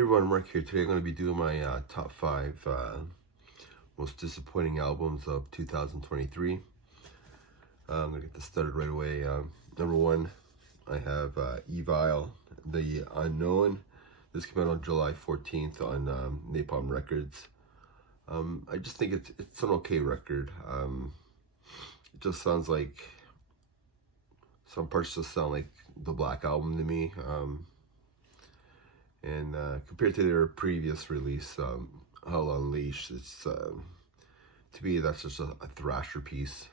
Hey everyone, Mark here. Today I'm going to be doing my top 5 most disappointing albums of 2023. I'm going to get this started right away. Number 1, I have Evile, The Unknown. This came out on July 14th on Napalm Records. I just think it's an okay record. It just sounds like, some parts just sound like the Black Album to me. And compared to their previous release, Hell Unleashed, it's to me that's just a thrasher piece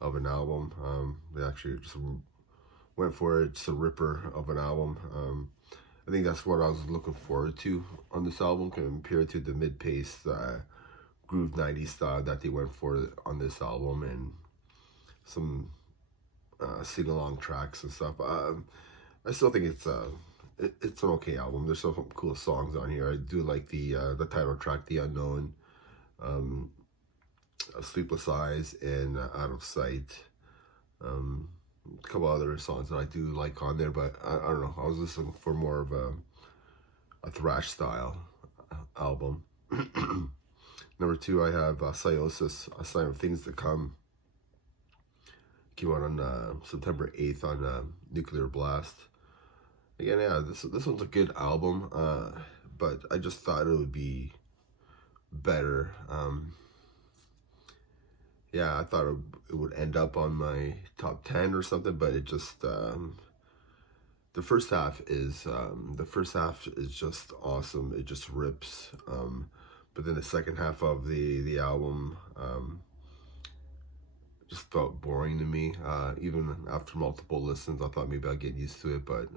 of an album. They actually just went for it. It's a ripper of an album. I think that's what I was looking forward to on this album compared to the mid-paced groove 90s style that they went for on this album, and some sing-along tracks and stuff. I still think it's an okay album. There's some cool songs on here. I do like the title track, The Unknown, Sleepless Eyes, and Out of Sight. A couple other songs that I do like on there, but I don't know. I was just looking for more of a thrash style album. Number 2, I have Sosis, A Sign of Things to Come. Came out on September 8th on Nuclear Blast. Again, yeah, this one's a good album, but I just thought it would be better. Yeah, I thought it would end up on my top 10 or something, but it just the first half is just awesome. It just rips. But then the second half of the album just felt boring to me. Even after multiple listens, I thought maybe I'd get used to it, but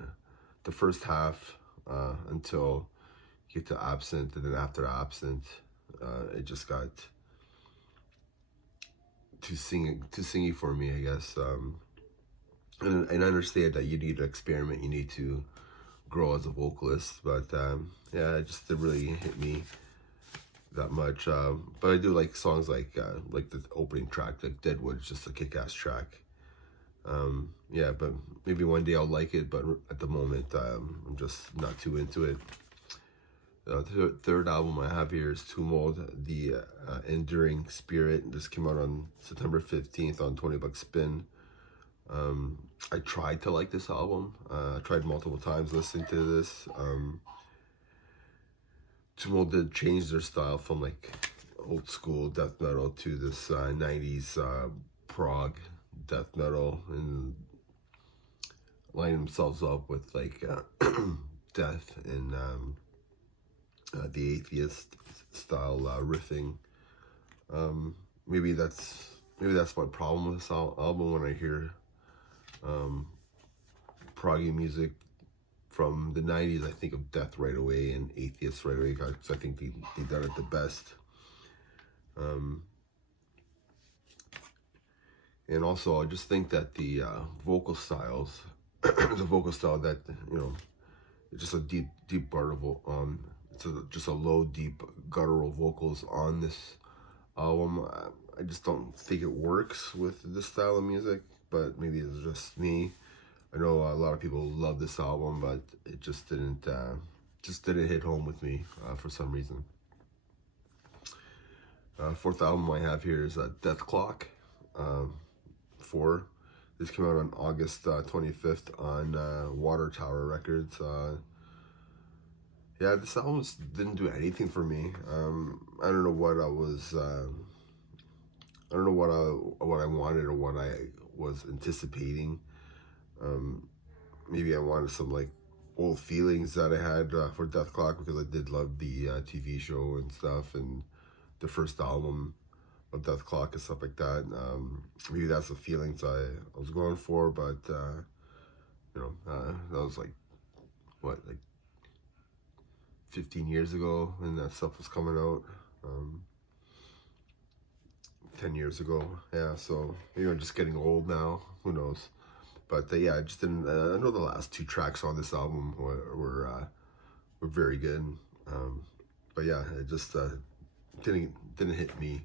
the first half until you get to Absent, and then after Absent, it just got too singy for me, I guess. And I understand that you need to experiment, you need to grow as a vocalist, but yeah, it just didn't really hit me that much. But I do like songs like the opening track, like Deadwood's just a kick-ass track. Yeah, but maybe one day I'll like it, but at the moment, I'm just not too into it. The third album I have here is Tumo, The Enduring Spirit. This came out on September 15th on 20 Buck Spin. I tried to like this album. I tried multiple times listening to this. Tumo did change their style from like old school death metal to this 90s prog death metal, and line themselves up with like Death and the Atheist style riffing. Maybe that's my problem with this album. When I hear proggy music from the 90s, I think of Death right away and Atheist right away, because I think they done it the best. And also, I just think that the vocal styles, the vocal style that, it's just a deep guttural, just a low, deep guttural vocals on this album. I just don't think it works with this style of music, but maybe it's just me. I know a lot of people love this album, but it just didn't hit home with me for some reason. Fourth album I have here is Dethklok 4. This came out on August 25th on Water Tower Records. Yeah, this album didn't do anything for me. I don't know what I was. I don't know what I wanted or what I was anticipating. Maybe I wanted some like old feelings that I had for Dethklok, because I did love the TV show and stuff, and the first album of Dethklok and stuff like that. Maybe that's the feelings I was going for, but that was like 15 years ago when that stuff was coming out. 10 years ago, yeah. So maybe I'm just getting old now. Who knows? But yeah, I just didn't. I know the last 2 tracks on this album were very good. But yeah, it just didn't hit me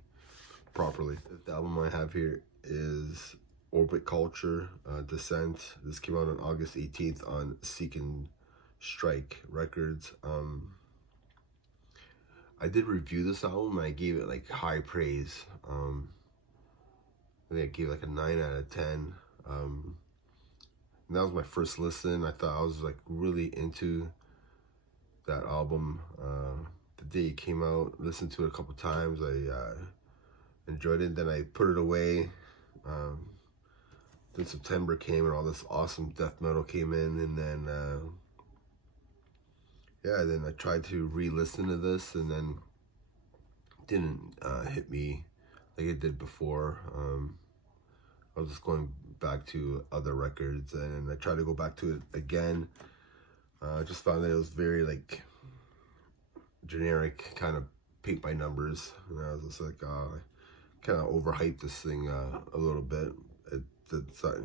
properly. The album I have here is Orbit Culture, Descent. This came out on August 18th on Seek and Strike Records. I did review this album and I gave it like high praise. I think I gave it like a 9 out of 10. And that was my first listen. I thought I was like really into that album. The day it came out, listened to it a couple times. I enjoyed it. Then I put it away. Then September came and all this awesome death metal came in, and then yeah, then I tried to re-listen to this, and then it didn't hit me like it did before. I was just going back to other records, and I tried to go back to it again. I just found that it was very like generic, kind of paint by numbers, and I was just like, kind of overhyped this thing a little bit. It's not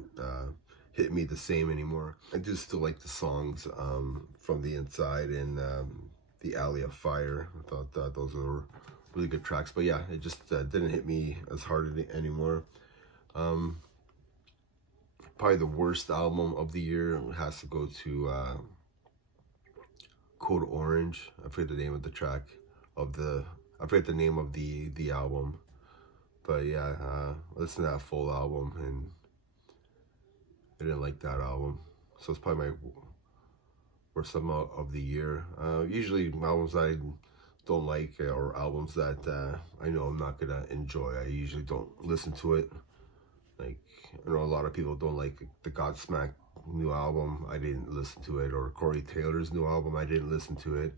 hit me the same anymore. I do still like the songs From the Inside and The Alley of Fire. I thought that those were really good tracks, but yeah, it just didn't hit me as hard anymore. Probably the worst album of the year has to go to Code Orange. I forget the name of the track I forget the name of the album, but yeah, listen to that full album and I didn't like that album. So it's probably my worst album of the year. Usually albums I don't like or albums that I know I'm not gonna enjoy, I usually don't listen to it. Like, I know a lot of people don't like the Godsmack new album, I didn't listen to it, or Corey Taylor's new album, I didn't listen to it,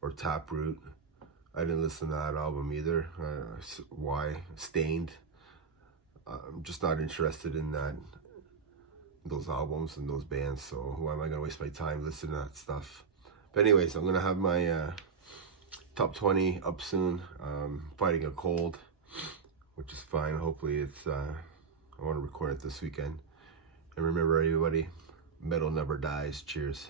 or Taproot, I didn't listen to that album either. Why? Stained, I'm just not interested in those albums and those bands, so why am I gonna waste my time listening to that stuff? But anyways, I'm gonna have my top 20 up soon. Fighting a cold, which is fine. Hopefully it's I want to record it this weekend. And remember, everybody, metal never dies. Cheers.